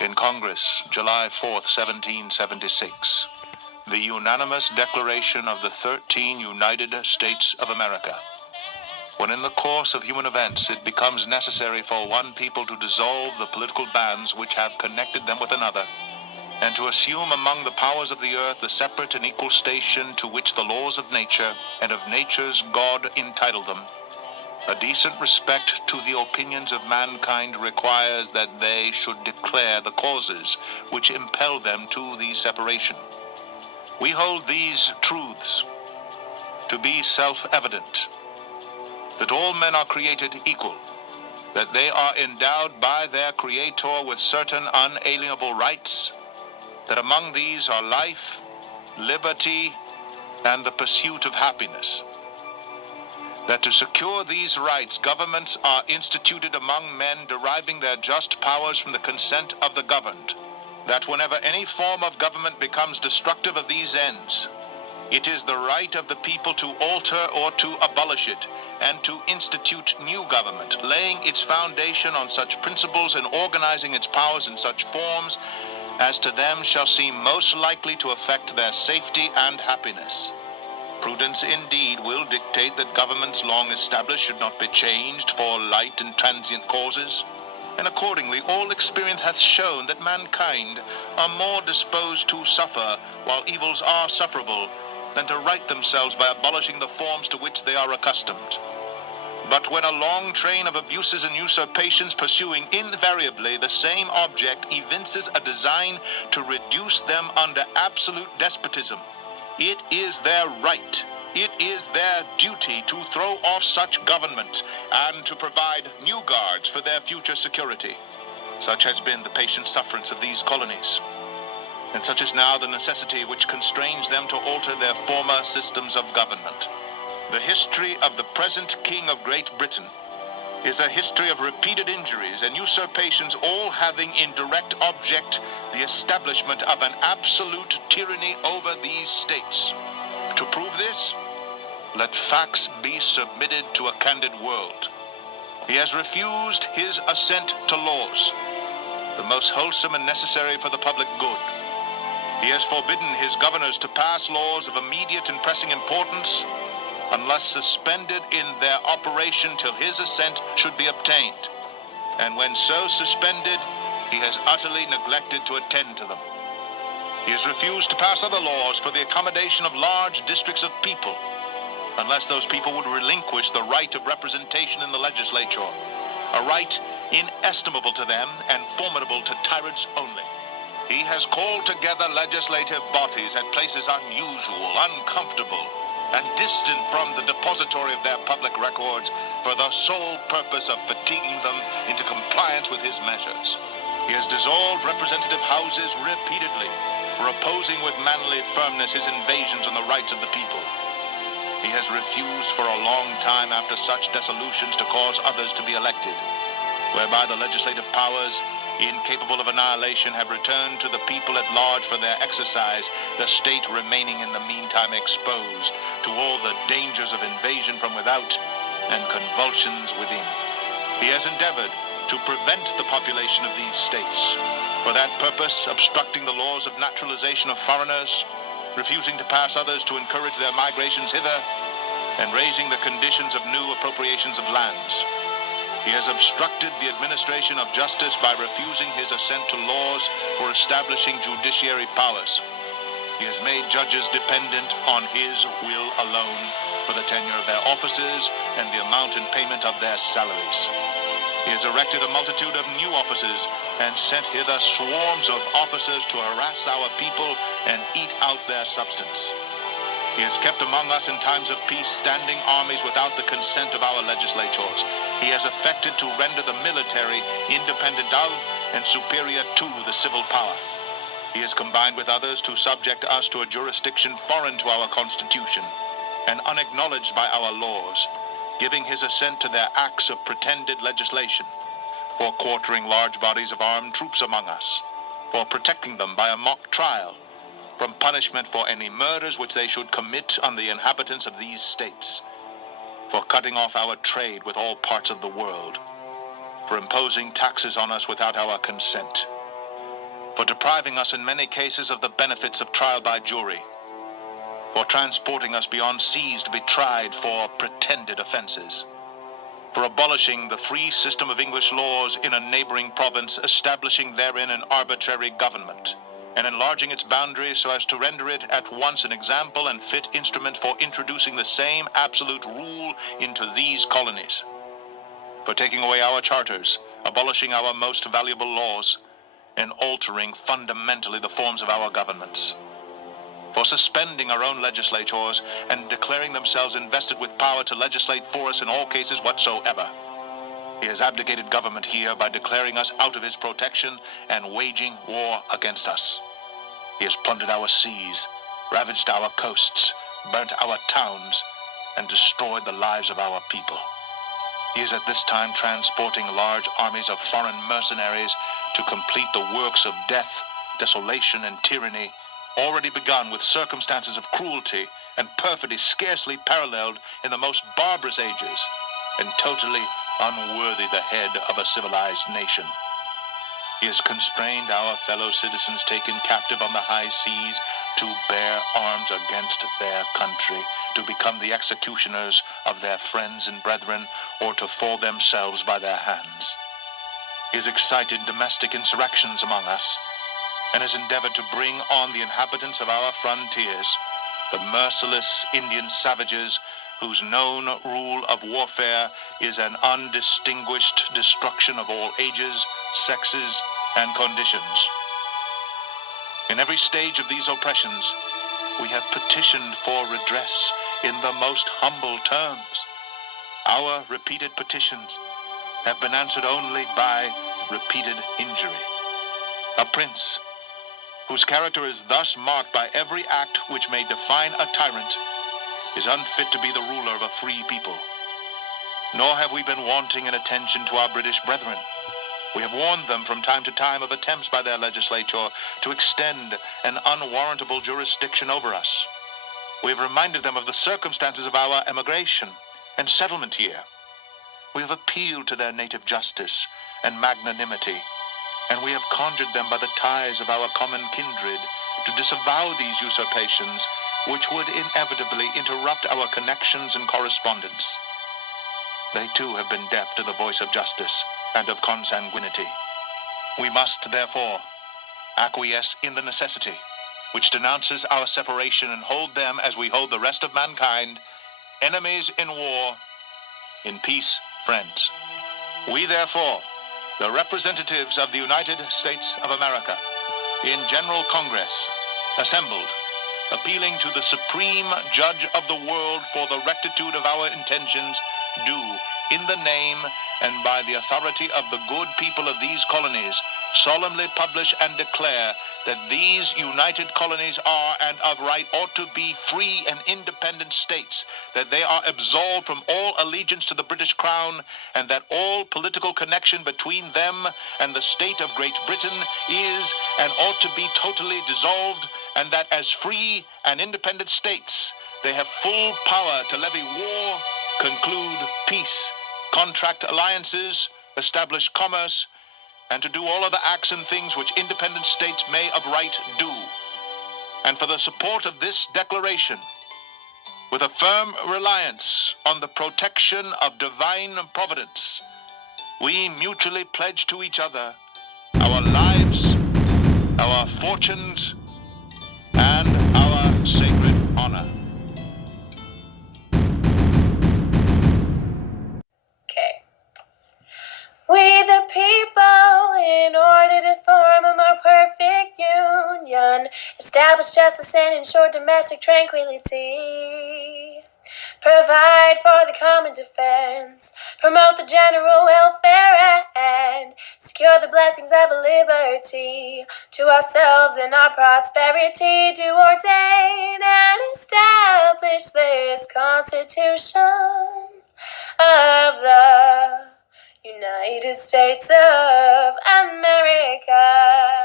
In Congress, July 4th, 1776, the unanimous declaration of the 13 United States of America. When in the course of human events it becomes necessary for one people to dissolve the political bands which have connected them with another, and to assume among the powers of the earth the separate and equal station to which the laws of nature and of nature's God entitle them, a decent respect to the opinions of mankind requires that they should declare the causes which impel them to the separation. We hold these truths to be self-evident, that all men are created equal, that they are endowed by their Creator with certain unalienable rights, that among these are life, liberty, and the pursuit of happiness. That to secure these rights, governments are instituted among men deriving their just powers from the consent of the governed. That whenever any form of government becomes destructive of these ends, it is the right of the people to alter or to abolish it, and to institute new government, laying its foundation on such principles and organizing its powers in such forms as to them shall seem most likely to affect their safety and happiness. Prudence indeed will dictate that governments long established should not be changed for light and transient causes, and accordingly all experience hath shown that mankind are more disposed to suffer while evils are sufferable than to right themselves by abolishing the forms to which they are accustomed. But when a long train of abuses and usurpations pursuing invariably the same object evinces a design to reduce them under absolute despotism, it is their right, it is their duty to throw off such government and to provide new guards for their future security. Such has been the patient sufferance of these colonies, and such is now the necessity which constrains them to alter their former systems of government. The history of the present King of Great Britain is a history of repeated injuries and usurpations, all having in direct object the establishment of an absolute tyranny over these states. To prove this, let facts be submitted to a candid world. He has refused his assent to laws, the most wholesome and necessary for the public good. He has forbidden his governors to pass laws of immediate and pressing importance, unless suspended in their operation till his assent should be obtained, and when so suspended, he has utterly neglected to attend to them. He has refused to pass other laws for the accommodation of large districts of people, unless those people would relinquish the right of representation in the legislature, a right inestimable to them and formidable to tyrants only. He has called together legislative bodies at places unusual, uncomfortable, and distant from the depository of their public records for the sole purpose of fatiguing them into compliance with his measures. He has dissolved representative houses repeatedly for opposing with manly firmness his invasions on the rights of the people. He has refused for a long time after such dissolutions to cause others to be elected, whereby the legislative powers, incapable of annihilation, have returned to the people at large for their exercise, the state remaining in the meantime exposed to all the dangers of invasion from without and convulsions within. He has endeavored to prevent the population of these states, for that purpose obstructing the laws of naturalization of foreigners, refusing to pass others to encourage their migrations hither, and raising the conditions of new appropriations of lands. He has obstructed the administration of justice by refusing his assent to laws for establishing judiciary powers. He has made judges dependent on his will alone for the tenure of their offices and the amount and payment of their salaries. He has erected a multitude of new offices and sent hither swarms of officers to harass our people and eat out their substance. He has kept among us in times of peace standing armies without the consent of our legislators. He has affected to render the military independent of and superior to the civil power. He has combined with others to subject us to a jurisdiction foreign to our Constitution and unacknowledged by our laws, giving his assent to their acts of pretended legislation, for quartering large bodies of armed troops among us, for protecting them by a mock trial, from punishment for any murders which they should commit on the inhabitants of these states, for cutting off our trade with all parts of the world, for imposing taxes on us without our consent, for depriving us in many cases of the benefits of trial by jury, for transporting us beyond seas to be tried for pretended offenses, for abolishing the free system of English laws in a neighboring province, establishing therein an arbitrary government, and enlarging its boundaries so as to render it at once an example and fit instrument for introducing the same absolute rule into these colonies, for taking away our charters, abolishing our most valuable laws, and altering fundamentally the forms of our governments, for suspending our own legislators and declaring themselves invested with power to legislate for us in all cases whatsoever. He has abdicated government here by declaring us out of his protection and waging war against us. He has plundered our seas, ravaged our coasts, burnt our towns, and destroyed the lives of our people. He is at this time transporting large armies of foreign mercenaries to complete the works of death, desolation, and tyranny already begun with circumstances of cruelty and perfidy scarcely paralleled in the most barbarous ages, and totally unworthy the head of a civilized nation. He has constrained our fellow citizens taken captive on the high seas to bear arms against their country, to become the executioners of their friends and brethren, or to fall themselves by their hands. He has excited domestic insurrections among us, and has endeavored to bring on the inhabitants of our frontiers, the merciless Indian savages whose known rule of warfare is an undistinguished destruction of all ages, sexes, and conditions. In every stage of these oppressions, we have petitioned for redress in the most humble terms. Our repeated petitions have been answered only by repeated injury. A prince, whose character is thus marked by every act which may define a tyrant, is unfit to be the ruler of a free people. Nor have we been wanting in attention to our British brethren. We have warned them from time to time of attempts by their legislature to extend an unwarrantable jurisdiction over us. We have reminded them of the circumstances of our emigration and settlement here. We have appealed to their native justice and magnanimity, and we have conjured them by the ties of our common kindred to disavow these usurpations, which would inevitably interrupt our connections and correspondence. They too have been deaf to the voice of justice and of consanguinity. We must, therefore, acquiesce in the necessity which denounces our separation and hold them, as we hold the rest of mankind, enemies in war, in peace, friends. We, therefore, the representatives of the United States of America, in General Congress, assembled, appealing to the Supreme Judge of the world for the rectitude of our intentions, do, in the name and by the authority of the good people of these colonies, solemnly publish and declare that these united colonies are and of right ought to be free and independent states, that they are absolved from all allegiance to the British Crown, and that all political connection between them and the state of Great Britain is and ought to be totally dissolved, and that as free and independent states they have full power to levy war, conclude peace, contract alliances, establish commerce, and to do all other acts and things which independent states may of right do. And for the support of this declaration, with a firm reliance on the protection of divine providence, we mutually pledge to each other our lives, our fortunes, and our sacred honor. Okay. We the people, in order to form a more perfect union, establish justice and ensure domestic tranquility, provide for the common defense, promote the general welfare, and secure the blessings of liberty to ourselves and our prosperity, do ordain and establish this Constitution of the United States of America.